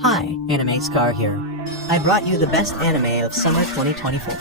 Hi, Anime Scar here. I brought you the best anime of summer 2024.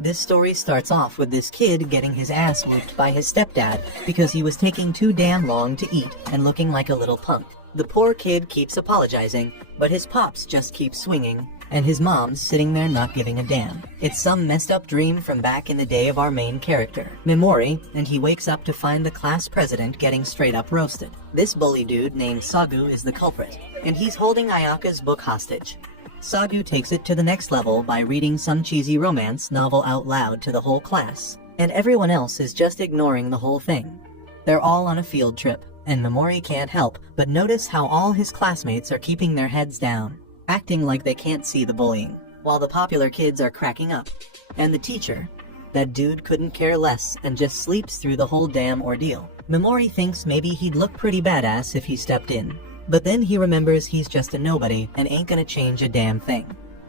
This story starts off with this kid getting his ass whooped by his stepdad because he was taking too damn long to eat and looking like a little punk. The poor kid keeps apologizing, but his pops just keep swinging, and his mom's sitting there not giving a damn. It's some messed up dream from back in the day of our main character, Memori, and he wakes up to find the class president getting straight up roasted. This bully dude named Sagu is the culprit, and he's holding Ayaka's book hostage. Sagu takes it to the next level by reading some cheesy romance novel out loud to the whole class, and everyone else is just ignoring the whole thing. They're all on a field trip, and Memori can't help but notice how all his classmates are keeping their heads down, acting like they can't see the bullying, while the popular kids are cracking up. And the teacher, that dude couldn't care less and just sleeps through the whole damn ordeal. Memori thinks maybe he'd look pretty badass if he stepped in, but then he remembers he's just a nobody and ain't gonna change a damn thing.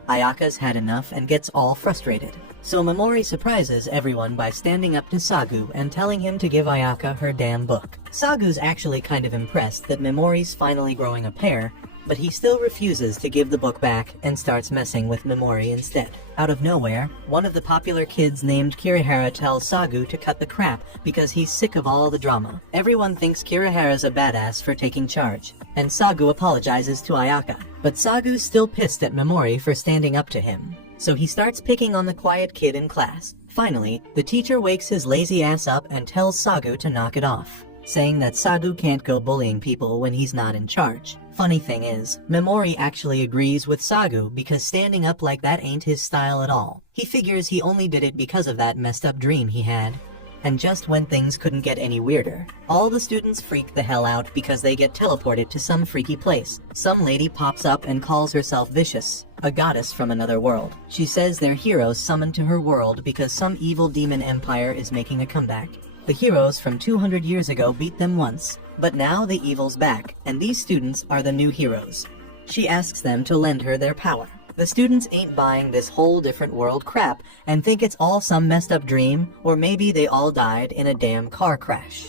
Ayaka's had enough and gets all frustrated, so Memori surprises everyone by standing up to Sagu and telling him to give Ayaka her damn book. Sagu's actually kind of impressed that Memori's finally growing a pair, but he still refuses to give the book back and starts messing with Memori instead. Out of nowhere, one of the popular kids named Kirihara tells Sagu to cut the crap because he's sick of all the drama. Everyone thinks Kirihara's a badass for taking charge, and Sagu apologizes to Ayaka. But Sagu's still pissed at Memori for standing up to him, so he starts picking on the quiet kid in class. Finally, the teacher wakes his lazy ass up and tells Sagu to knock it off, saying that Sagu can't go bullying people when he's not in charge. Funny thing is, Memori actually agrees with Sagu because standing up like that ain't his style at all. He figures he only did it because of that messed up dream he had. And just when things couldn't get any weirder, all the students freak the hell out because they get teleported to some freaky place. Some lady pops up and calls herself Vicious, a goddess from another world. She says they're heroes summoned to her world because some evil demon empire is making a comeback. The heroes from 200 years ago beat them once, but now the evil's back, and these students are the new heroes. She asks them to lend her their power. The students ain't buying this whole different world crap and think it's all some messed up dream, or maybe they all died in a damn car crash.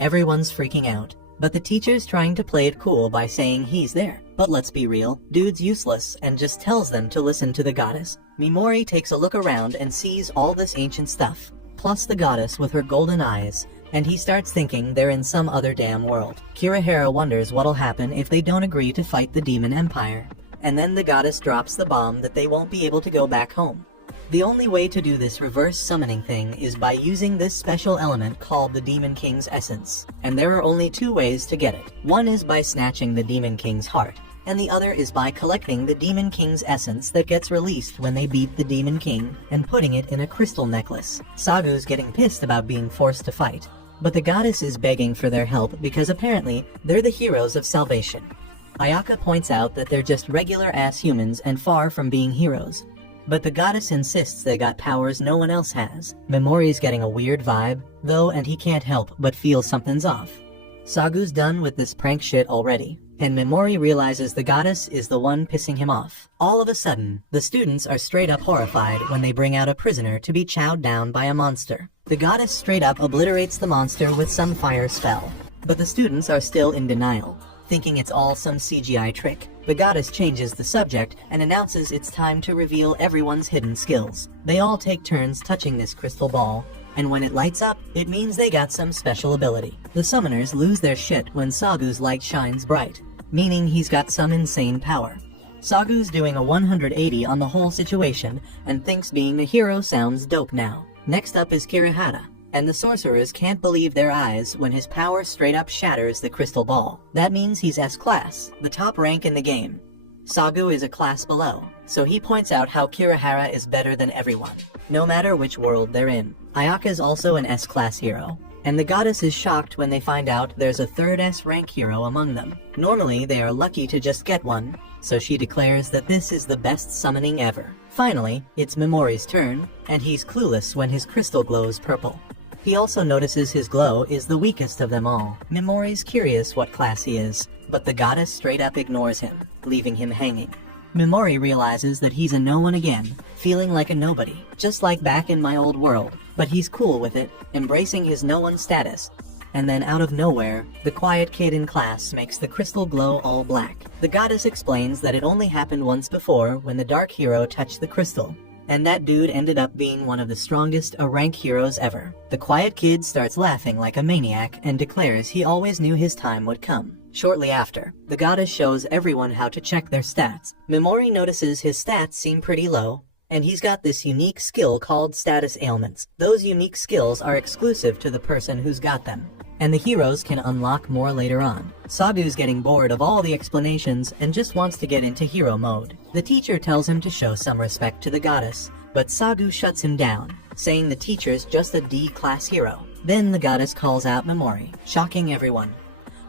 Everyone's freaking out, but the teacher's trying to play it cool by saying he's there. But let's be real, dude's useless and just tells them to listen to the goddess. Memori takes a look around and sees all this ancient stuff, plus the goddess with her golden eyes, and he starts thinking they're in some other damn world. Kirihara wonders what'll happen if they don't agree to fight the demon empire, and then the goddess drops the bomb that they won't be able to go back home. The only way to do this reverse summoning thing is by using this special element called the Demon King's essence, and there are only two ways to get it. One is by snatching the Demon King's heart, and the other is by collecting the Demon King's essence that gets released when they beat the Demon King and putting it in a crystal necklace. Sagu's getting pissed about being forced to fight, but the goddess is begging for their help because apparently they're the heroes of salvation. Ayaka points out that they're just regular-ass humans and far from being heroes, but the goddess insists they got powers no one else has. Memori's getting a weird vibe, though, and he can't help but feel something's off. Sagu's done with this prank shit already, and Memori realizes the goddess is the one pissing him off. All of a sudden, the students are straight up horrified when they bring out a prisoner to be chowed down by a monster. The goddess straight up obliterates the monster with some fire spell, but the students are still in denial, thinking it's all some CGI trick. The goddess changes the subject and announces it's time to reveal everyone's hidden skills. They all take turns touching this crystal ball, and when it lights up, it means they got some special ability. The summoners lose their shit when Sagu's light shines bright, meaning he's got some insane power. Sagu's doing a 180 on the whole situation and thinks being the hero sounds dope now. Next up is Kirihara, and the sorcerers can't believe their eyes when his power straight up shatters the crystal ball. That means he's S-class, the top rank in the game. Sagu is a class below, so he points out how Kirihara is better than everyone, no matter which world they're in. Ayaka is also an S-class hero, and the goddess is shocked when they find out there's a third S-rank hero among them. Normally, they are lucky to just get one, so she declares that this is the best summoning ever. Finally, it's Memori's turn, and he's clueless when his crystal glows purple. He also notices his glow is the weakest of them all. Memori's curious what class he is, but the goddess straight up ignores him, leaving him hanging. Memori realizes that he's a no one again, feeling like a nobody, just like back in my old world, but he's cool with it, embracing his no one status. And then out of nowhere, the quiet kid in class makes the crystal glow all black. The goddess explains that it only happened once before when the dark hero touched the crystal. And that dude ended up being one of the strongest rank heroes ever. The quiet kid starts laughing like a maniac and declares he always knew his time would come. Shortly after, the goddess shows everyone how to check their stats. Memori notices his stats seem pretty low, and he's got this unique skill called status ailments. Those unique skills are exclusive to the person who's got them, and the heroes can unlock more later on. Sagu's getting bored of all the explanations and just wants to get into hero mode. The teacher tells him to show some respect to the goddess, but Sagu shuts him down, saying the teacher's just a D-class hero. Then the goddess calls out Memori, shocking everyone.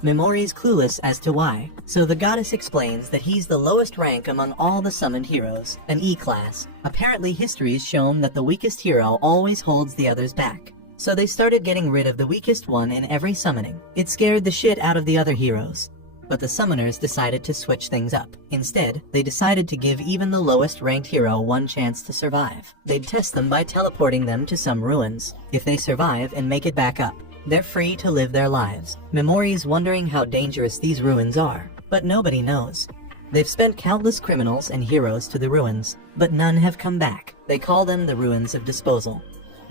Memori's clueless as to why, so the goddess explains that he's the lowest rank among all the summoned heroes, an E-class. Apparently history's shown that the weakest hero always holds the others back. So they started getting rid of the weakest one in every summoning. It scared the shit out of the other heroes. But the summoners decided to switch things up. Instead, they decided to give even the lowest ranked hero one chance to survive. They'd test them by teleporting them to some ruins. If they survive and make it back up, they're free to live their lives. Memori's wondering how dangerous these ruins are, but nobody knows. They've spent countless criminals and heroes to the ruins, but none have come back. They call them the Ruins of Disposal.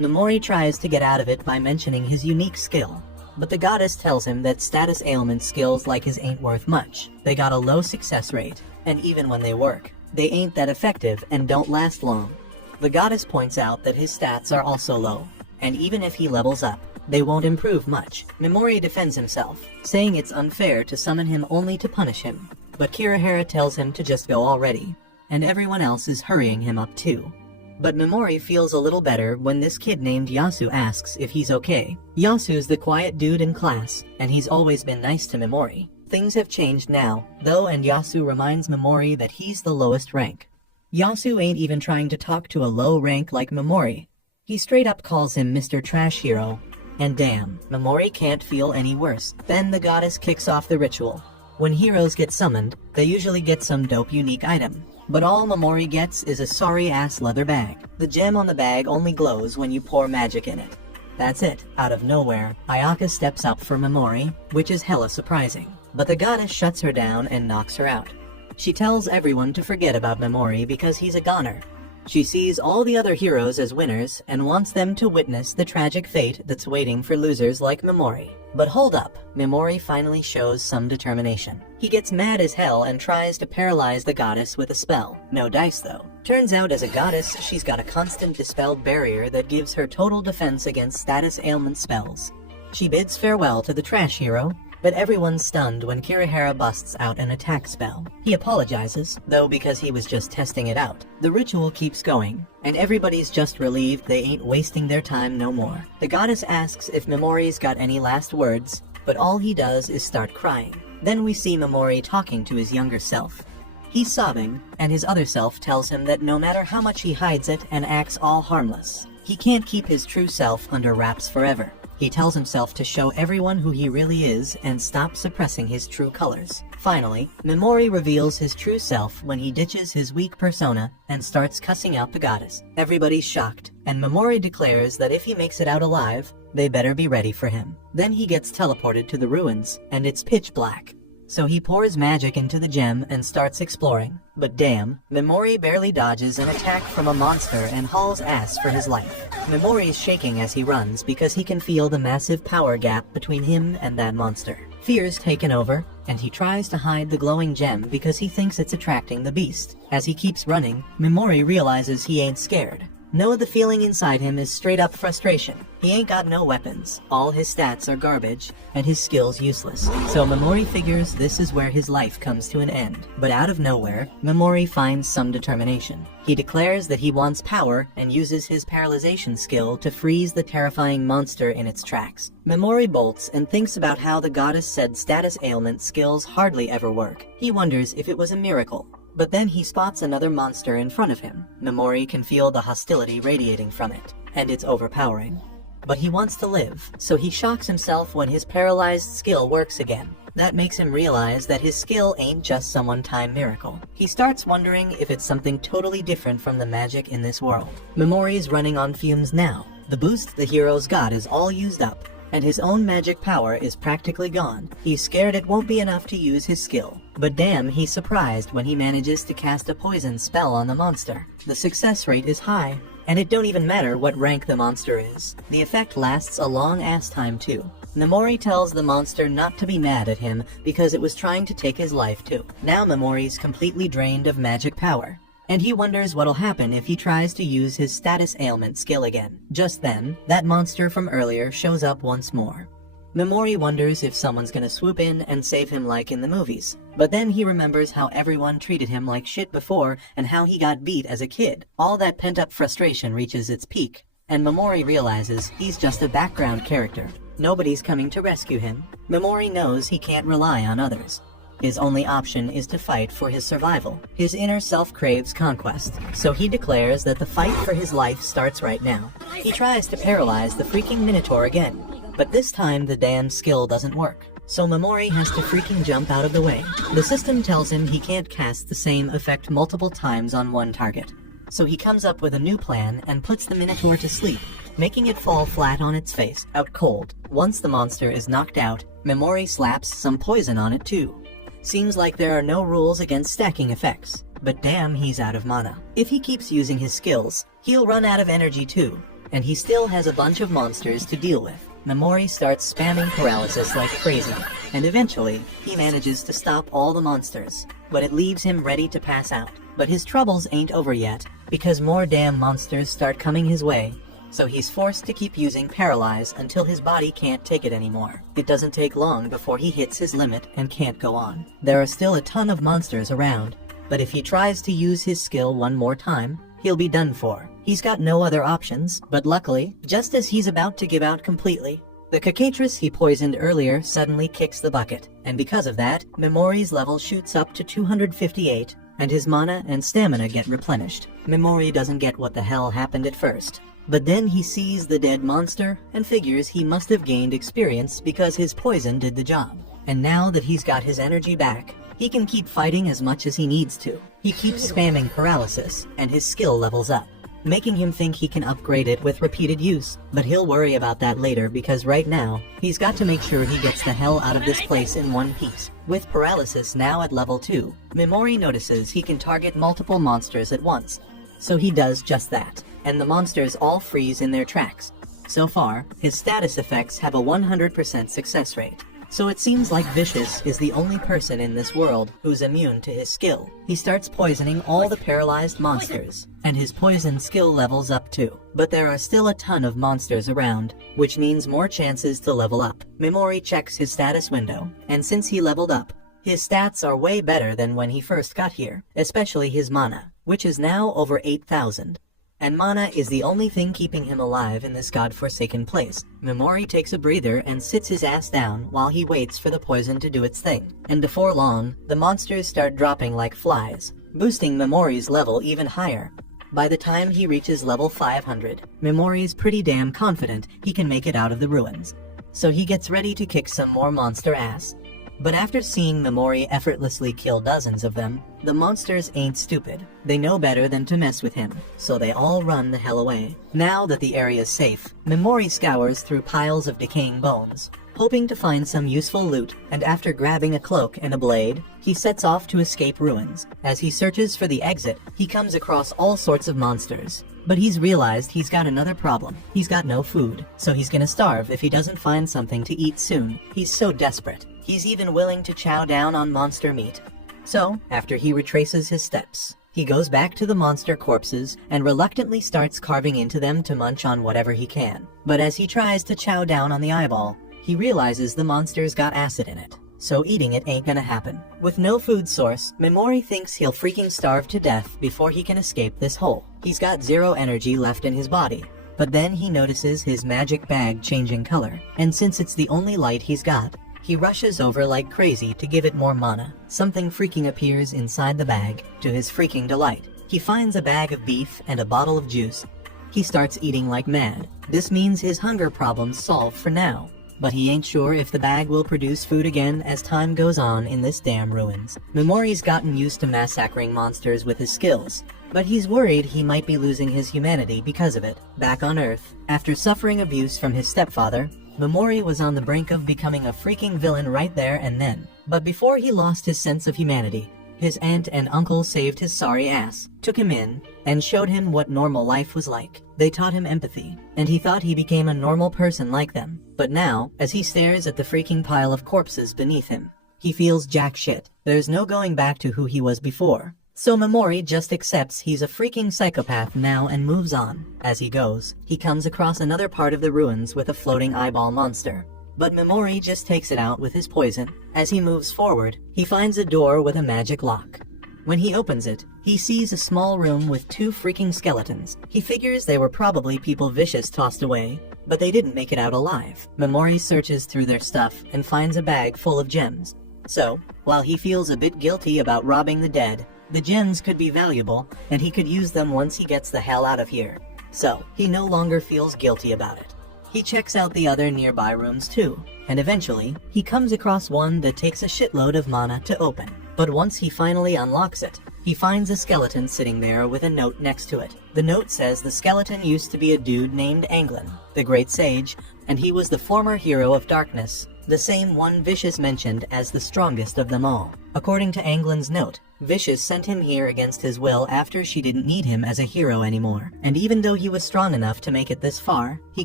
Memori tries to get out of it by mentioning his unique skill, but the goddess tells him that status ailment skills like his ain't worth much. They got a low success rate, and even when they work, they ain't that effective and don't last long. The goddess points out that his stats are also low, and even if he levels up, they won't improve much. Memori defends himself, saying it's unfair to summon him only to punish him. But Kirihara tells him to just go already, and everyone else is hurrying him up too. But Memori feels a little better when this kid named Yasu asks if he's okay. Yasu's the quiet dude in class, and he's always been nice to Memori. Things have changed now, though, and Yasu reminds Memori that he's the lowest rank. Yasu ain't even trying to talk to a low rank like Memori. He straight up calls him Mr. Trash Hero. And damn, Memori can't feel any worse. Then the goddess kicks off the ritual. When heroes get summoned, they usually get some dope unique item. But all Memori gets is a sorry-ass leather bag. The gem on the bag only glows when you pour magic in it. That's it. Out of nowhere, Ayaka steps up for Memori, which is hella surprising. But the goddess shuts her down and knocks her out. She tells everyone to forget about Memori because he's a goner. She sees all the other heroes as winners and wants them to witness the tragic fate that's waiting for losers like Memori. But hold up, Memori finally shows some determination. He gets mad as hell and tries to paralyze the goddess with a spell. No dice though. Turns out as a goddess, she's got a constant dispelled barrier that gives her total defense against status ailment spells. She bids farewell to the trash hero, but everyone's stunned when Kirihara busts out an attack spell. He apologizes, though because he was just testing it out. The ritual keeps going, and everybody's just relieved they ain't wasting their time no more. The goddess asks if Memori's got any last words, but all he does is start crying. Then we see Memori talking to his younger self. He's sobbing, and his other self tells him that no matter how much he hides it and acts all harmless, he can't keep his true self under wraps forever. He tells himself to show everyone who he really is and stop suppressing his true colors. Finally, Memori reveals his true self when he ditches his weak persona and starts cussing out the goddess. Everybody's shocked, and Memori declares that if he makes it out alive, they better be ready for him. Then he gets teleported to the ruins, and it's pitch black. So he pours magic into the gem and starts exploring. But damn, Memori barely dodges an attack from a monster and hauls ass for his life. Memori's shaking as he runs because he can feel the massive power gap between him and that monster. Fear's taken over, and he tries to hide the glowing gem because he thinks it's attracting the beast. As he keeps running, Memori realizes he ain't scared. No, the feeling inside him is straight up frustration. He ain't got no weapons, all his stats are garbage, and his skills useless. So Memori figures this is where his life comes to an end. But out of nowhere, Memori finds some determination. He declares that he wants power and uses his paralyzation skill to freeze the terrifying monster in its tracks. Memori bolts and thinks about how the goddess said status ailment skills hardly ever work. He wonders if it was a miracle. But then he spots another monster in front of him. Memori can feel the hostility radiating from it, and it's overpowering. But he wants to live, so he shocks himself when his paralyzed skill works again. That makes him realize that his skill ain't just some one-time miracle. He starts wondering if it's something totally different from the magic in this world. Memori's running on fumes now. The boost the heroes got is all used up, and his own magic power is practically gone. He's scared it won't be enough to use his skill. But damn, he's surprised when he manages to cast a poison spell on the monster. The success rate is high, and it don't even matter what rank the monster is. The effect lasts a long ass time too. Memori tells the monster not to be mad at him because it was trying to take his life too. Now Memori's completely drained of magic power, and he wonders what'll happen if he tries to use his status ailment skill again. Just then, that monster from earlier shows up once more. Memori wonders if someone's gonna swoop in and save him like in the movies. But then he remembers how everyone treated him like shit before and how he got beat as a kid. All that pent-up frustration reaches its peak, and Memori realizes he's just a background character. Nobody's coming to rescue him. Memori knows he can't rely on others. His only option is to fight for his survival. His inner self craves conquest, so he declares that the fight for his life starts right now. He tries to paralyze the freaking Minotaur again, but this time the damn skill doesn't work. So Memori has to freaking jump out of the way. The system tells him he can't cast the same effect multiple times on one target. So he comes up with a new plan and puts the Minotaur to sleep, making it fall flat on its face, out cold. Once the monster is knocked out, Memori slaps some poison on it too. Seems like there are no rules against stacking effects, but damn, he's out of mana. If he keeps using his skills, he'll run out of energy too, and he still has a bunch of monsters to deal with. Memori starts spamming paralysis like crazy, and eventually, he manages to stop all the monsters, but it leaves him ready to pass out. But his troubles ain't over yet, because more damn monsters start coming his way, so he's forced to keep using Paralyze until his body can't take it anymore. It doesn't take long before he hits his limit and can't go on. There are still a ton of monsters around, but if he tries to use his skill one more time, he'll be done for. He's got no other options, but luckily, just as he's about to give out completely, the cicatrice he poisoned earlier suddenly kicks the bucket, and because of that, Memori's level shoots up to 258, and his mana and stamina get replenished. Memori doesn't get what the hell happened at first, but then he sees the dead monster and figures he must have gained experience because his poison did the job. And now that he's got his energy back, he can keep fighting as much as he needs to. He keeps spamming paralysis, and his skill levels up, making him think he can upgrade it with repeated use. But he'll worry about that later because right now, he's got to make sure he gets the hell out of this place in one piece. With paralysis now at level 2, Memori notices he can target multiple monsters at once. So he does just that, and the monsters all freeze in their tracks. So far, his status effects have a 100% success rate. So it seems like Vicious is the only person in this world who's immune to his skill. He starts poisoning all the paralyzed monsters, and his poison skill levels up too. But there are still a ton of monsters around, which means more chances to level up. Memori checks his status window, and since he leveled up, his stats are way better than when he first got here, especially his mana, which is now over 8,000. And mana is the only thing keeping him alive in this godforsaken place. Memori takes a breather and sits his ass down while he waits for the poison to do its thing. And before long, the monsters start dropping like flies, boosting Memori's level even higher. By the time he reaches level 500, Memori's pretty damn confident he can make it out of the ruins. So he gets ready to kick some more monster ass. But after seeing Memori effortlessly kill dozens of them, the monsters ain't stupid. They know better than to mess with him, so they all run the hell away. Now that the area's safe, Memori scours through piles of decaying bones, hoping to find some useful loot, and after grabbing a cloak and a blade, he sets off to escape ruins. As he searches for the exit, he comes across all sorts of monsters. But he's realized he's got another problem. He's got no food, so he's gonna starve if he doesn't find something to eat soon. He's so desperate. He's even willing to chow down on monster meat. So, after he retraces his steps, he goes back to the monster corpses and reluctantly starts carving into them to munch on whatever he can. But as he tries to chow down on the eyeball, he realizes the monster's got acid in it, so eating it ain't gonna happen. With no food source, Memori thinks he'll freaking starve to death before he can escape this hole. He's got 0 energy left in his body, but then he notices his magic bag changing color, and since it's the only light he's got, he rushes over like crazy to give it more mana. Something freaking appears inside the bag, to his freaking delight. He finds a bag of beef and a bottle of juice. He starts eating like mad. This means his hunger problem's solved for now. But he ain't sure if the bag will produce food again as time goes on in this damn ruins. Memori's gotten used to massacring monsters with his skills, but he's worried he might be losing his humanity because of it. Back on Earth, after suffering abuse from his stepfather, Memori was on the brink of becoming a freaking villain right there and then. But before he lost his sense of humanity, his aunt and uncle saved his sorry ass, took him in, and showed him what normal life was like. They taught him empathy, and he thought he became a normal person like them. But now, as he stares at the freaking pile of corpses beneath him, he feels jack shit. There's no going back to who he was before. So Memori just accepts he's a freaking psychopath now and moves on. As he goes, he comes across another part of the ruins with a floating eyeball monster. But Memori just takes it out with his poison. As he moves forward, he finds a door with a magic lock. When he opens it, he sees a small room with 2 freaking skeletons. He figures they were probably people Vicious tossed away, but they didn't make it out alive. Memori searches through their stuff and finds a bag full of gems. So, while he feels a bit guilty about robbing the dead, the gems could be valuable, and he could use them once he gets the hell out of here. So, he no longer feels guilty about it. He checks out the other nearby rooms too, and eventually, he comes across one that takes a shitload of mana to open. But once he finally unlocks it, he finds a skeleton sitting there with a note next to it. The note says the skeleton used to be a dude named Anglin, the Great Sage, and he was the former hero of darkness, the same one Vicious mentioned as the strongest of them all. According to Anglin's note, Vicious sent him here against his will after she didn't need him as a hero anymore, and even though he was strong enough to make it this far, he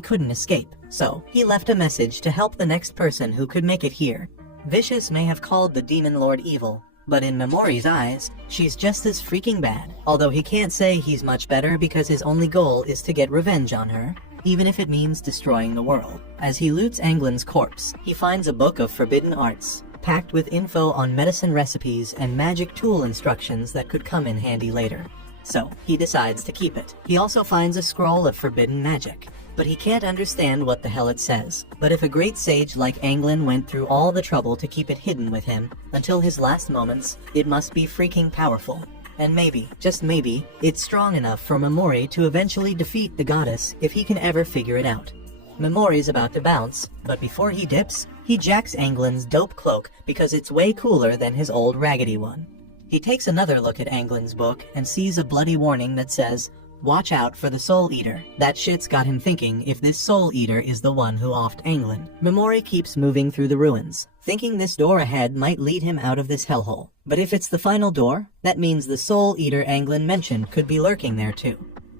couldn't escape. So, he left a message to help the next person who could make it here. Vicious may have called the Demon Lord evil, but in Memori's eyes, she's just as freaking bad. Although he can't say he's much better because his only goal is to get revenge on her, even if it means destroying the world. As he loots Anglin's corpse, he finds a book of forbidden arts, packed with info on medicine recipes and magic tool instructions that could come in handy later. So, he decides to keep it. He also finds a scroll of forbidden magic, but he can't understand what the hell it says. But if a great sage like Anglin went through all the trouble to keep it hidden with him until his last moments, it must be freaking powerful. And maybe, just maybe, it's strong enough for Memori to eventually defeat the goddess if he can ever figure it out. Memori's about to bounce, but before he dips, he jacks Anglin's dope cloak because it's way cooler than his old raggedy one. He takes another look at Anglin's book and sees a bloody warning that says, "Watch out for the Soul Eater." That shit's got him thinking if this Soul Eater is the one who offed Anglin. Memori keeps moving through the ruins, thinking this door ahead might lead him out of this hellhole. But if it's the final door, that means the Soul Eater Anglin mentioned could be lurking there too.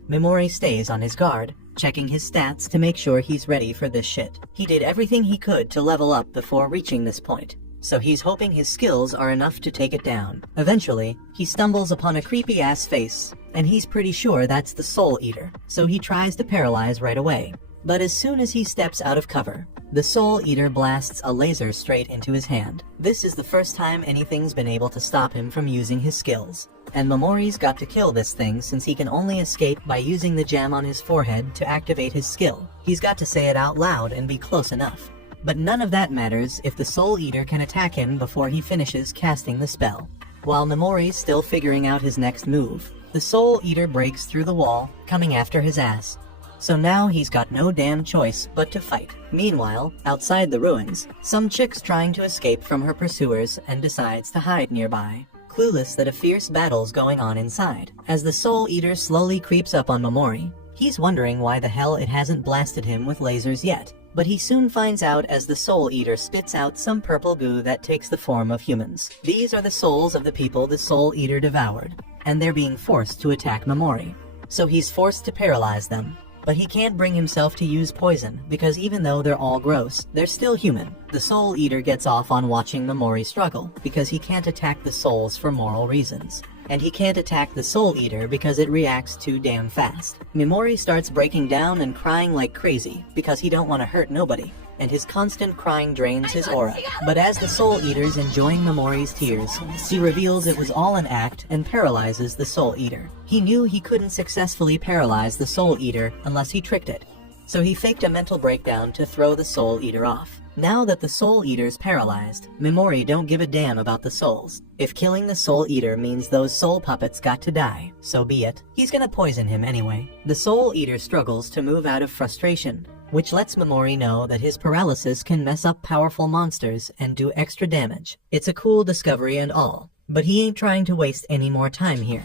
Memori stays on his guard, checking his stats to make sure he's ready for this shit. He did everything he could to level up before reaching this point, so he's hoping his skills are enough to take it down. Eventually, he stumbles upon a creepy-ass face, and he's pretty sure that's the Soul Eater, so he tries to paralyze right away. But as soon as he steps out of cover, the Soul Eater blasts a laser straight into his hand. This is the first time anything's been able to stop him from using his skills. And Memori's got to kill this thing since he can only escape by using the gem on his forehead to activate his skill. He's got to say it out loud and be close enough. But none of that matters if the Soul Eater can attack him before he finishes casting the spell. While Memori's still figuring out his next move, the Soul Eater breaks through the wall, coming after his ass. So now he's got no damn choice but to fight. Meanwhile, outside the ruins, some chick's trying to escape from her pursuers and decides to hide nearby, clueless that a fierce battle's going on inside. As the Soul Eater slowly creeps up on Memori, he's wondering why the hell it hasn't blasted him with lasers yet. But he soon finds out as the Soul Eater spits out some purple goo that takes the form of humans. These are the souls of the people the Soul Eater devoured, and they're being forced to attack Memori. So he's forced to paralyze them. But he can't bring himself to use poison, because even though they're all gross, they're still human. The Soul Eater gets off on watching Memori struggle, because he can't attack the souls for moral reasons. And he can't attack the Soul Eater because it reacts too damn fast. Memori starts breaking down and crying like crazy, because he don't want to hurt nobody, and his constant crying drains his aura. But as the Soul Eater's enjoying Memori's tears, he reveals it was all an act and paralyzes the Soul Eater. He knew he couldn't successfully paralyze the Soul Eater unless he tricked it, so he faked a mental breakdown to throw the Soul Eater off. Now that the Soul Eater's paralyzed, Memori don't give a damn about the souls. If killing the Soul Eater means those soul puppets got to die, so be it. He's gonna poison him anyway. The Soul Eater struggles to move out of frustration, which lets Memori know that his paralysis can mess up powerful monsters and do extra damage. It's a cool discovery and all, but he ain't trying to waste any more time here.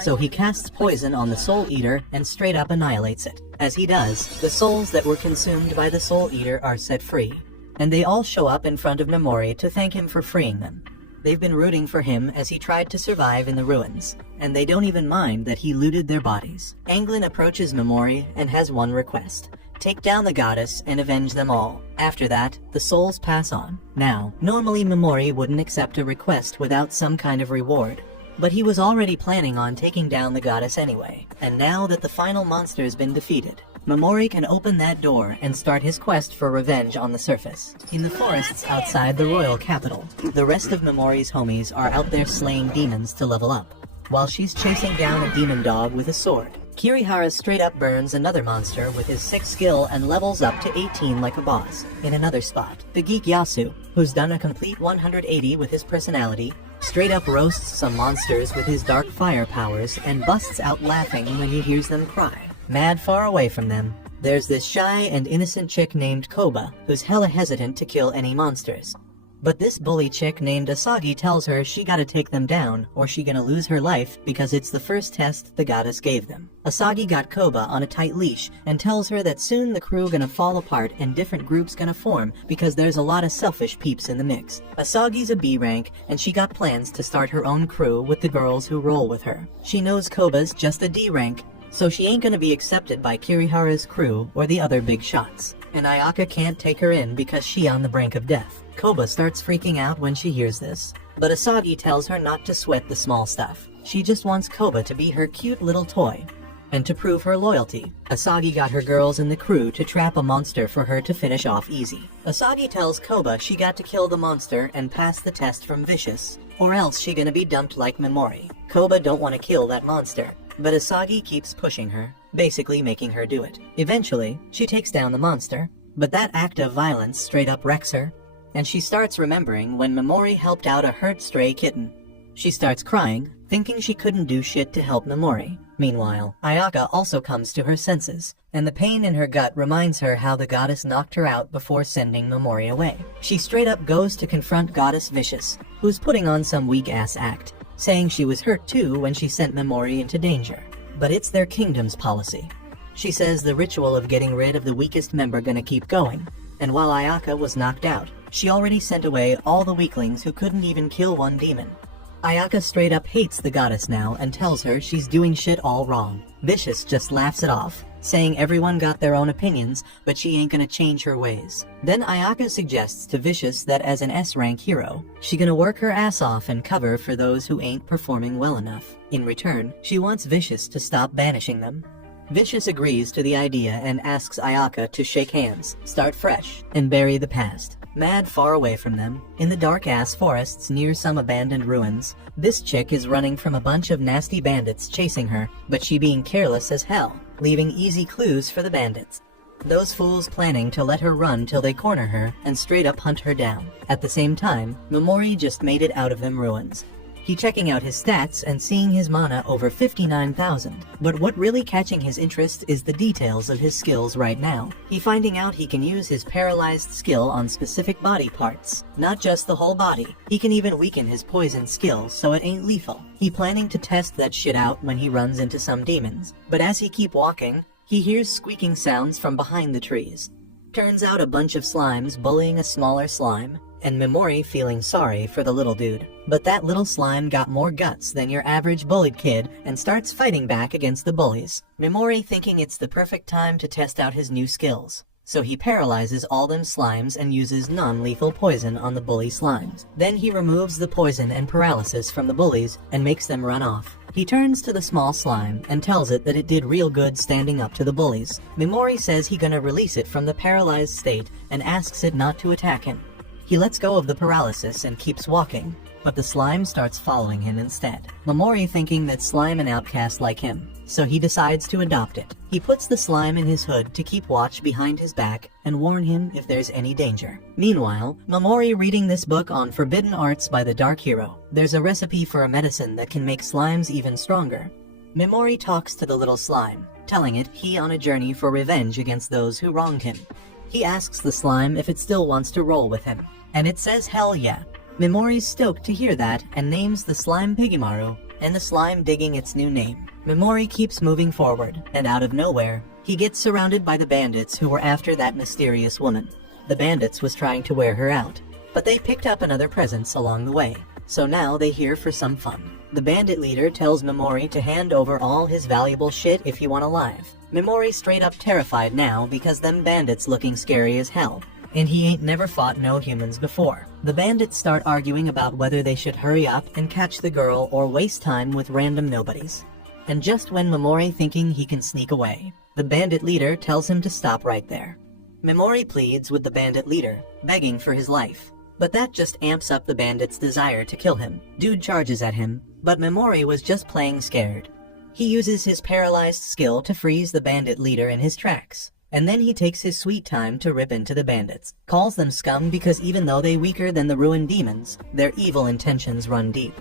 So he casts poison on the Soul Eater and straight up annihilates it. As he does, the souls that were consumed by the Soul Eater are set free. And they all show up in front of Memori to thank him for freeing them. They've been rooting for him as he tried to survive in the ruins, and they don't even mind that he looted their bodies. Anglin approaches Memori and has one request. Take down the goddess and avenge them all. After that, the souls pass on. Now, normally Memori wouldn't accept a request without some kind of reward, but he was already planning on taking down the goddess anyway, and now that the final monster's been defeated, Memori can open that door and start his quest for revenge on the surface. In the forests outside the royal capital, the rest of Memori's homies are out there slaying demons to level up, while she's chasing down a demon dog with a sword. Kirihara straight up burns another monster with his 6th skill and levels up to 18 like a boss. In another spot, the geek Yasu, who's done a complete 180 with his personality, straight up roasts some monsters with his dark fire powers and busts out laughing when he hears them cry. Mad far away from them, there's this shy and innocent chick named Koba, who's hella hesitant to kill any monsters. But this bully chick named Asagi tells her she gotta take them down or she gonna lose her life because it's the first test the goddess gave them. Asagi got Koba on a tight leash and tells her that soon the crew gonna fall apart and different groups gonna form because there's a lot of selfish peeps in the mix. Asagi's a B rank and she got plans to start her own crew with the girls who roll with her. She knows Koba's just a D rank, so she ain't gonna be accepted by Kirihara's crew or the other big shots. And Ayaka can't take her in because she on the brink of death. Koba starts freaking out when she hears this, but Asagi tells her not to sweat the small stuff. She just wants Koba to be her cute little toy. And to prove her loyalty, Asagi got her girls in the crew to trap a monster for her to finish off easy. Asagi tells Koba she got to kill the monster and pass the test from Vicious, or else she gonna be dumped like Memori. Koba don't want to kill that monster, but Asagi keeps pushing her, basically making her do it. Eventually, she takes down the monster, but that act of violence straight up wrecks her, and she starts remembering when Memori helped out a hurt stray kitten. She starts crying, thinking she couldn't do shit to help Memori. Meanwhile, Ayaka also comes to her senses, and the pain in her gut reminds her how the goddess knocked her out before sending Memori away. She straight up goes to confront Goddess Vicious, who's putting on some weak-ass act, saying she was hurt too when she sent Memori into danger. But it's their kingdom's policy. She says the ritual of getting rid of the weakest member gonna keep going, and while Ayaka was knocked out, she already sent away all the weaklings who couldn't even kill one demon. Ayaka straight up hates the goddess now and tells her she's doing shit all wrong. Vicious just laughs it off, saying everyone got their own opinions, but she ain't gonna change her ways. Then Ayaka suggests to Vicious that as an S-rank hero, she gonna work her ass off and cover for those who ain't performing well enough. In return, she wants Vicious to stop banishing them. Vicious agrees to the idea and asks Ayaka to shake hands, start fresh, and bury the past. Mad far away from them, in the dark-ass forests near some abandoned ruins, this chick is running from a bunch of nasty bandits chasing her, but she being careless as hell, leaving easy clues for the bandits. Those fools planning to let her run till they corner her and straight up hunt her down. At the same time, Memori just made it out of them ruins. He checking out his stats and seeing his mana over 59,000. But what really catching his interest is the details of his skills right now. He finding out he can use his paralyzed skill on specific body parts, not just the whole body. He can even weaken his poison skill so it ain't lethal. He planning to test that shit out when he runs into some demons. But as he keep walking, he hears squeaking sounds from behind the trees. Turns out a bunch of slimes bullying a smaller slime, and Memori feeling sorry for the little dude. But that little slime got more guts than your average bullied kid and starts fighting back against the bullies. Memori thinking it's the perfect time to test out his new skills. So he paralyzes all them slimes and uses non-lethal poison on the bully slimes. Then he removes the poison and paralysis from the bullies and makes them run off. He turns to the small slime and tells it that it did real good standing up to the bullies. Memori says he gonna release it from the paralyzed state and asks it not to attack him. He lets go of the paralysis and keeps walking, but the slime starts following him instead. Memori thinking that slime an outcast like him, so he decides to adopt it. He puts the slime in his hood to keep watch behind his back and warn him if there's any danger. Meanwhile, Memori reading this book on forbidden arts by the Dark Hero. There's a recipe for a medicine that can make slimes even stronger. Memori talks to the little slime, telling it he on a journey for revenge against those who wronged him. He asks the slime if it still wants to roll with him, and it says hell yeah. Memori's stoked to hear that and names the slime Pigimaru, and the slime digging its new name. Memori keeps moving forward, and out of nowhere, he gets surrounded by the bandits who were after that mysterious woman. The bandits was trying to wear her out, but they picked up another presence along the way, so now they here for some fun. The bandit leader tells Memori to hand over all his valuable shit if he want alive. Memori straight up terrified now because them bandits looking scary as hell, and he ain't never fought no humans before. The bandits start arguing about whether they should hurry up and catch the girl or waste time with random nobodies. And just when Memori thinking he can sneak away, the bandit leader tells him to stop right there. Memori pleads with the bandit leader, begging for his life. But that just amps up the bandit's desire to kill him. Dude charges at him, but Memori was just playing scared. He uses his paralyzed skill to freeze the bandit leader in his tracks, and then he takes his sweet time to rip into the bandits, calls them scum because even though they weaker than the ruined demons, their evil intentions run deep.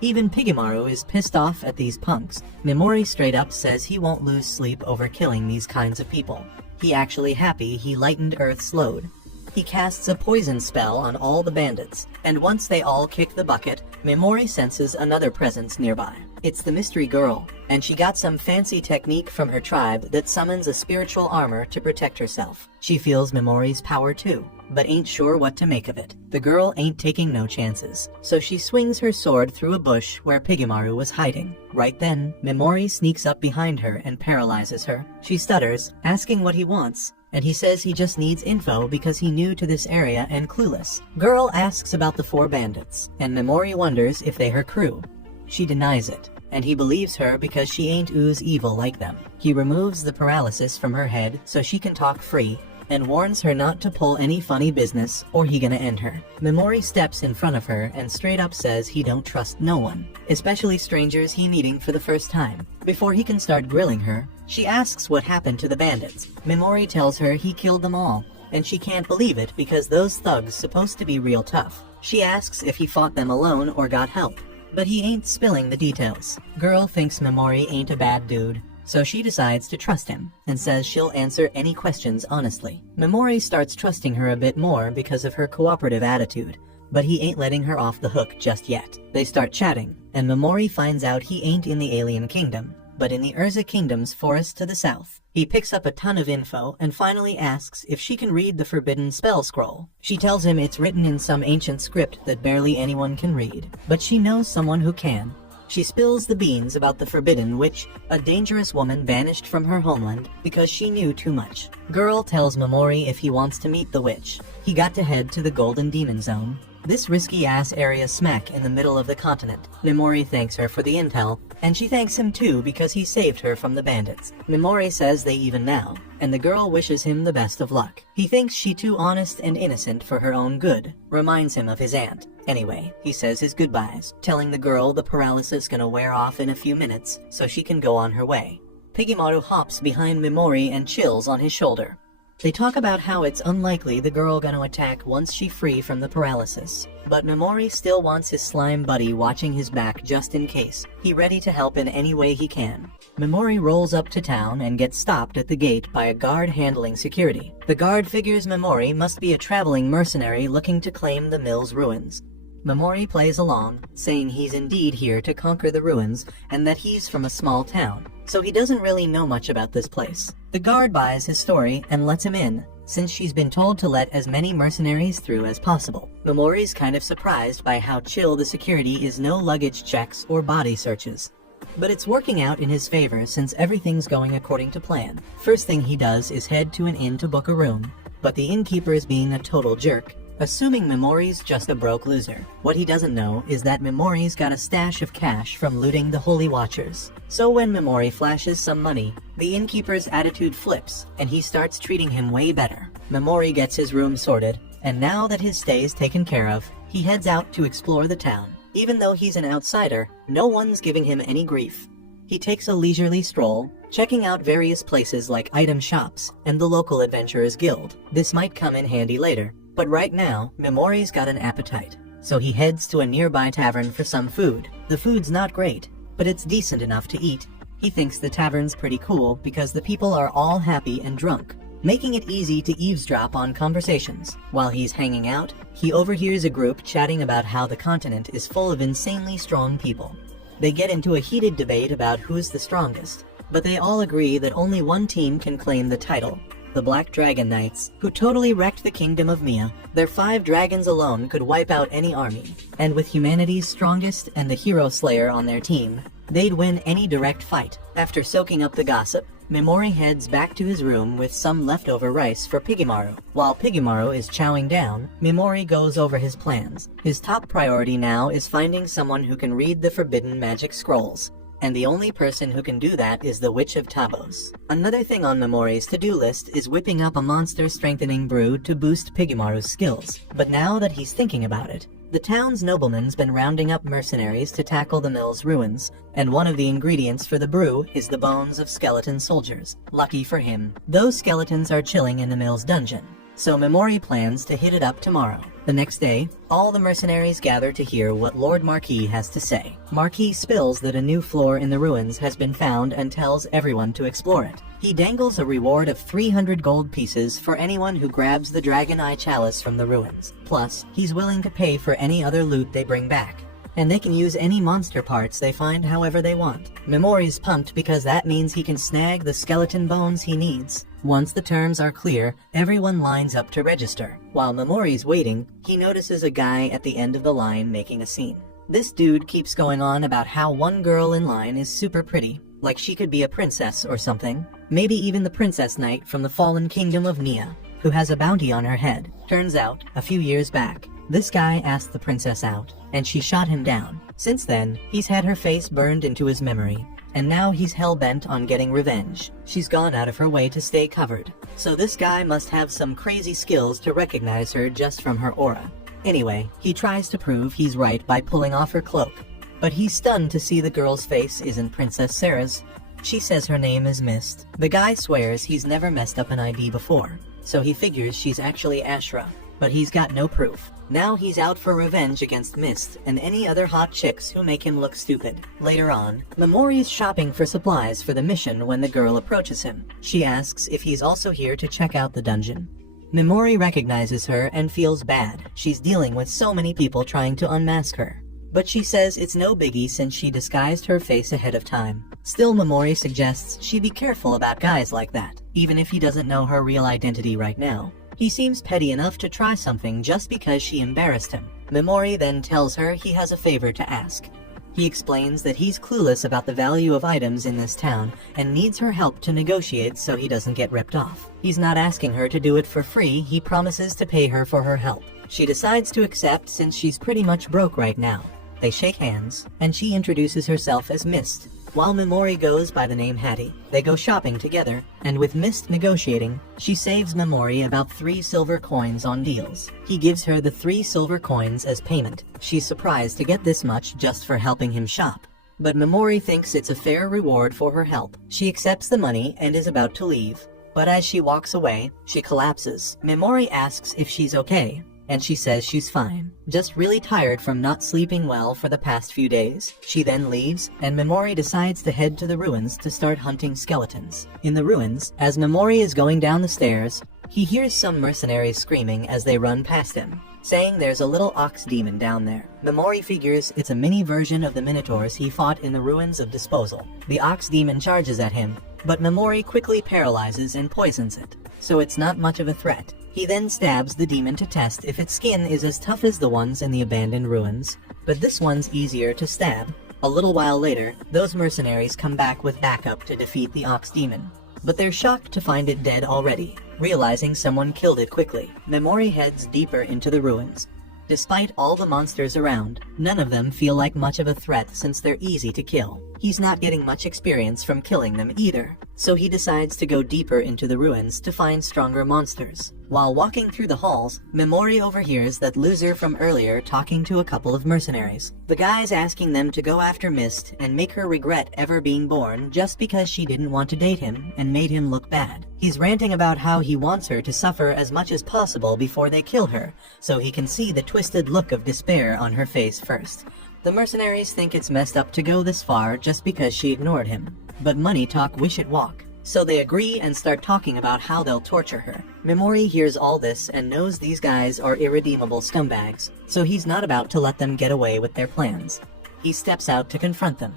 Even Pigemaru is pissed off at these punks. Memori straight up says he won't lose sleep over killing these kinds of people. He actually happy he lightened Earth's load. He casts a poison spell on all the bandits, and once they all kick the bucket, Memori senses another presence nearby. It's the mystery girl, and she got some fancy technique from her tribe that summons a spiritual armor to protect herself. She feels Memori's power too, but ain't sure what to make of it. The girl ain't taking no chances, so she swings her sword through a bush where Pigemaru was hiding. Right then, Memori sneaks up behind her and paralyzes her. She stutters, asking what he wants, and he says he just needs info because he new to this area and clueless. Girl asks about the 4 bandits, and Memori wonders if they her crew. She denies it, and he believes her because she ain't ooze evil like them. He removes the paralysis from her head so she can talk free, and warns her not to pull any funny business or he gonna end her. Memori steps in front of her and straight up says he don't trust no one, especially strangers he meeting for the first time. Before he can start grilling her, she asks what happened to the bandits. Memori tells her he killed them all, and she can't believe it because those thugs supposed to be real tough. She asks if he fought them alone or got help, but he ain't spilling the details. Girl thinks Memori ain't a bad dude, so she decides to trust him, and says she'll answer any questions honestly. Memori starts trusting her a bit more because of her cooperative attitude, but he ain't letting her off the hook just yet. They start chatting, and Memori finds out he ain't in the alien kingdom, but in the Urza Kingdom's forest to the south. He picks up a ton of info and finally asks if she can read the forbidden spell scroll. She tells him it's written in some ancient script that barely anyone can read, but she knows someone who can. She spills the beans about the Forbidden Witch, a dangerous woman banished from her homeland because she knew too much. Girl tells Memori if he wants to meet the witch, he got to head to the Golden Demon Zone. This risky-ass area smack in the middle of the continent. Memori thanks her for the intel, and she thanks him too because he saved her from the bandits. Memori says they even now, and the girl wishes him the best of luck. He thinks she too honest and innocent for her own good, reminds him of his aunt. Anyway, he says his goodbyes, telling the girl the paralysis gonna wear off in a few minutes so she can go on her way. Pigemaru hops behind Memori and chills on his shoulder. They talk about how it's unlikely the girl gonna attack once she free from the paralysis, but Memori still wants his slime buddy watching his back just in case. He ready to help in any way he can. Memori rolls up to town and gets stopped at the gate by a guard handling security. The guard figures Memori must be a traveling mercenary looking to claim the mill's ruins. Memori plays along, saying he's indeed here to conquer the ruins and that he's from a small town, so he doesn't really know much about this place. The guard buys his story and lets him in, since she's been told to let as many mercenaries through as possible. Memori's kind of surprised by how chill the security is, no luggage checks or body searches. But it's working out in his favor since everything's going according to plan. First thing he does is head to an inn to book a room, but the innkeeper is being a total jerk, assuming Memori's just a broke loser. What he doesn't know is that Memori's got a stash of cash from looting the Holy Watchers. So when Memori flashes some money, the innkeeper's attitude flips, and he starts treating him way better. Memori gets his room sorted, and now that his stay is taken care of, he heads out to explore the town. Even though he's an outsider, no one's giving him any grief. He takes a leisurely stroll, checking out various places like item shops and the local adventurers guild. This might come in handy later, but right now, Memori's got an appetite, so he heads to a nearby tavern for some food. The food's not great, but it's decent enough to eat. He thinks the tavern's pretty cool because the people are all happy and drunk, making it easy to eavesdrop on conversations. While he's hanging out, he overhears a group chatting about how the continent is full of insanely strong people. They get into a heated debate about who's the strongest, but they all agree that only one team can claim the title: the Black Dragon Knights, who totally wrecked the kingdom of Mia. Their 5 dragons alone could wipe out any army, and with humanity's strongest and the hero slayer on their team, they'd win any direct fight. After soaking up the gossip, Mimori heads back to his room with some leftover rice for Pigemaru. While Pigemaru is chowing down, Mimori goes over his plans. His top priority now is finding someone who can read the forbidden magic scrolls, and the only person who can do that is the Witch of Tabos. Another thing on Mimori's to-do list is whipping up a monster-strengthening brew to boost Pigemaru's skills. But now that he's thinking about it, the town's nobleman's been rounding up mercenaries to tackle the mill's ruins, and one of the ingredients for the brew is the bones of skeleton soldiers. Lucky for him, those skeletons are chilling in the mill's dungeon, so Mimori plans to hit it up tomorrow. The next day, all the mercenaries gather to hear what Lord Marquis has to say. Marquis spills that a new floor in the ruins has been found and tells everyone to explore it. He dangles a reward of 300 gold pieces for anyone who grabs the Dragon Eye Chalice from the ruins. Plus, he's willing to pay for any other loot they bring back, and they can use any monster parts they find however they want. Mimori's pumped because that means he can snag the skeleton bones he needs. Once the terms are clear, everyone lines up to register. While Mimori's waiting, he notices a guy at the end of the line making a scene. This dude keeps going on about how one girl in line is super pretty, like she could be a princess or something. Maybe even the Princess Knight from the fallen kingdom of Nia, who has a bounty on her head. Turns out, a few years back, this guy asked the princess out, and she shot him down. Since then, he's had her face burned into his memory, and now he's hell-bent on getting revenge. She's gone out of her way to stay covered, so this guy must have some crazy skills to recognize her just from her aura. Anyway, he tries to prove he's right by pulling off her cloak, but he's stunned to see the girl's face isn't Princess Sarah's. She says her name is Mist. The guy swears he's never messed up an ID before, so he figures she's actually Ashra, but he's got no proof. Now he's out for revenge against Mist and any other hot chicks who make him look stupid. Later on, Mimori's shopping for supplies for the mission when the girl approaches him. She asks if he's also here to check out the dungeon. Mimori recognizes her and feels bad. She's dealing with so many people trying to unmask her, but she says it's no biggie since she disguised her face ahead of time. Still, Mimori suggests she be careful about guys like that, even if he doesn't know her real identity right now. He seems petty enough to try something just because she embarrassed him. Mimori then tells her he has a favor to ask. He explains that he's clueless about the value of items in this town and needs her help to negotiate so he doesn't get ripped off. He's not asking her to do it for free, he promises to pay her for her help. She decides to accept since she's pretty much broke right now. They shake hands, and she introduces herself as Mist, while Mimori goes by the name Hattie. They go shopping together, and with Mist negotiating, she saves Mimori about 3 silver coins on deals. He gives her the 3 silver coins as payment. She's surprised to get this much just for helping him shop, but Mimori thinks it's a fair reward for her help. She accepts the money and is about to leave, but as she walks away, she collapses. Mimori asks if she's okay, and she says she's fine, just really tired from not sleeping well for the past few days. She then leaves, and Mimori decides to head to the ruins to start hunting skeletons. In the ruins, as Mimori is going down the stairs, he hears some mercenaries screaming as they run past him, saying there's a little ox demon down there. Mimori figures it's a mini version of the minotaurs he fought in the ruins of Disposal. The ox demon charges at him, but Mimori quickly paralyzes and poisons it, so it's not much of a threat. He then stabs the demon to test if its skin is as tough as the ones in the abandoned ruins, but this one's easier to stab. A little while later, those mercenaries come back with backup to defeat the ox demon, but they're shocked to find it dead already. Realizing someone killed it quickly, Mimori heads deeper into the ruins. Despite all the monsters around, none of them feel like much of a threat since they're easy to kill. He's not getting much experience from killing them either, so he decides to go deeper into the ruins to find stronger monsters. While walking through the halls, Mimori overhears that loser from earlier talking to a couple of mercenaries. The guy's asking them to go after Mist and make her regret ever being born just because she didn't want to date him and made him look bad. He's ranting about how he wants her to suffer as much as possible before they kill her, so he can see the twisted look of despair on her face first. The mercenaries think it's messed up to go this far just because she ignored him, but money talk wish it walk. So they agree and start talking about how they'll torture her. Mimori hears all this and knows these guys are irredeemable scumbags, so he's not about to let them get away with their plans. He steps out to confront them.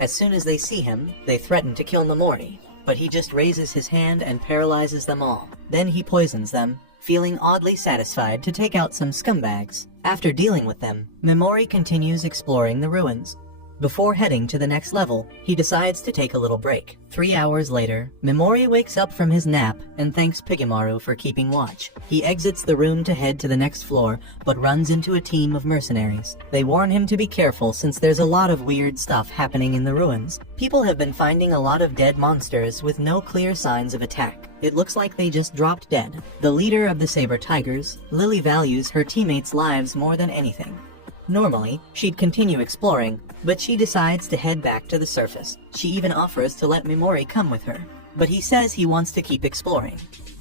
As soon as they see him, they threaten to kill Memori, but he just raises his hand and paralyzes them all. Then he poisons them, feeling oddly satisfied to take out some scumbags. After dealing with them, Memori continues exploring the ruins. Before heading to the next level, he decides to take a little break. 3 hours later, Memori wakes up from his nap and thanks Pigamaru for keeping watch. He exits the room to head to the next floor, but runs into a team of mercenaries. They warn him to be careful since there's a lot of weird stuff happening in the ruins. People have been finding a lot of dead monsters with no clear signs of attack. It looks like they just dropped dead. The leader of the Saber Tigers, Lily, values her teammates' lives more than anything. Normally, she'd continue exploring, but she decides to head back to the surface. She even offers to let Memori come with her, but he says he wants to keep exploring.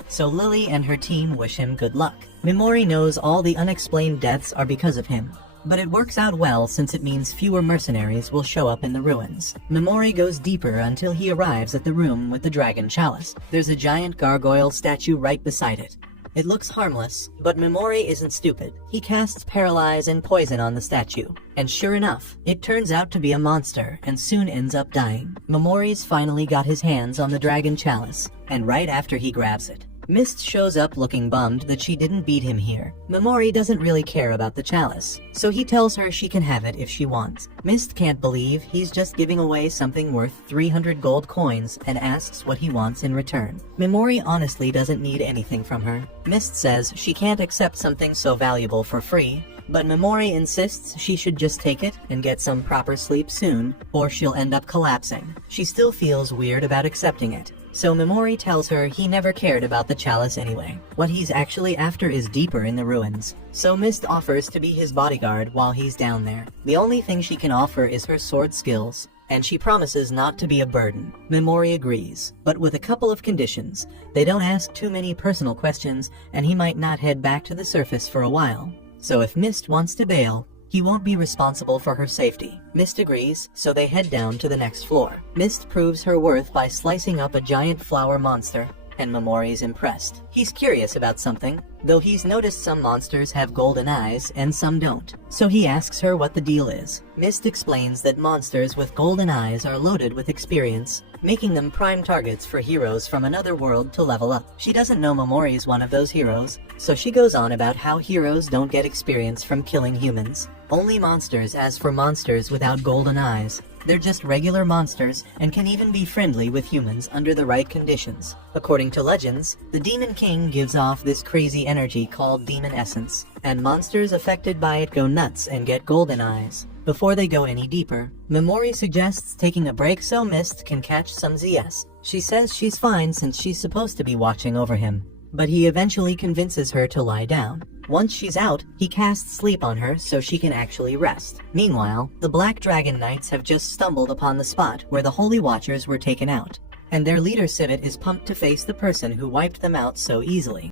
So Lily and her team wish him good luck. Memori knows all the unexplained deaths are because of him, but it works out well since it means fewer mercenaries will show up in the ruins. Memori goes deeper until he arrives at the room with the dragon chalice. There's a giant gargoyle statue right beside it. It looks harmless, but Memori isn't stupid. He casts Paralyze and Poison on the statue, and sure enough, it turns out to be a monster and soon ends up dying. Memori's finally got his hands on the dragon chalice, and right after he grabs it, Mist shows up looking bummed that she didn't beat him here. Memori doesn't really care about the chalice, so he tells her she can have it if she wants. Mist can't believe he's just giving away something worth 300 gold coins and asks what he wants in return. Memori honestly doesn't need anything from her. Mist says she can't accept something so valuable for free, but Memori insists she should just take it and get some proper sleep soon, or she'll end up collapsing. She still feels weird about accepting it. So Memori tells her he never cared about the chalice anyway. What he's actually after is deeper in the ruins. So Mist offers to be his bodyguard while he's down there. The only thing she can offer is her sword skills, and she promises not to be a burden. Memori agrees, but with a couple of conditions. They don't ask too many personal questions, and he might not head back to the surface for a while. So if Mist wants to bail, he won't be responsible for her safety. Mist agrees, so they head down to the next floor. Mist proves her worth by slicing up a giant flower monster, and Memori's impressed. He's curious about something, though he's noticed some monsters have golden eyes and some don't. So he asks her what the deal is. Mist explains that monsters with golden eyes are loaded with experience, making them prime targets for heroes from another world to level up. She doesn't know Memori's one of those heroes, so she goes on about how heroes don't get experience from killing humans. Only monsters. As for monsters without golden eyes, they're just regular monsters and can even be friendly with humans under the right conditions. According to legends, the Demon King gives off this crazy energy called demon essence, and monsters affected by it go nuts and get golden eyes. Before they go any deeper, Memori suggests taking a break so Mist can catch some ZS. She says she's fine since she's supposed to be watching over him, but he eventually convinces her to lie down. Once she's out, he casts sleep on her so she can actually rest. Meanwhile, the Black Dragon Knights have just stumbled upon the spot where the Holy Watchers were taken out, and their leader Civet is pumped to face the person who wiped them out so easily.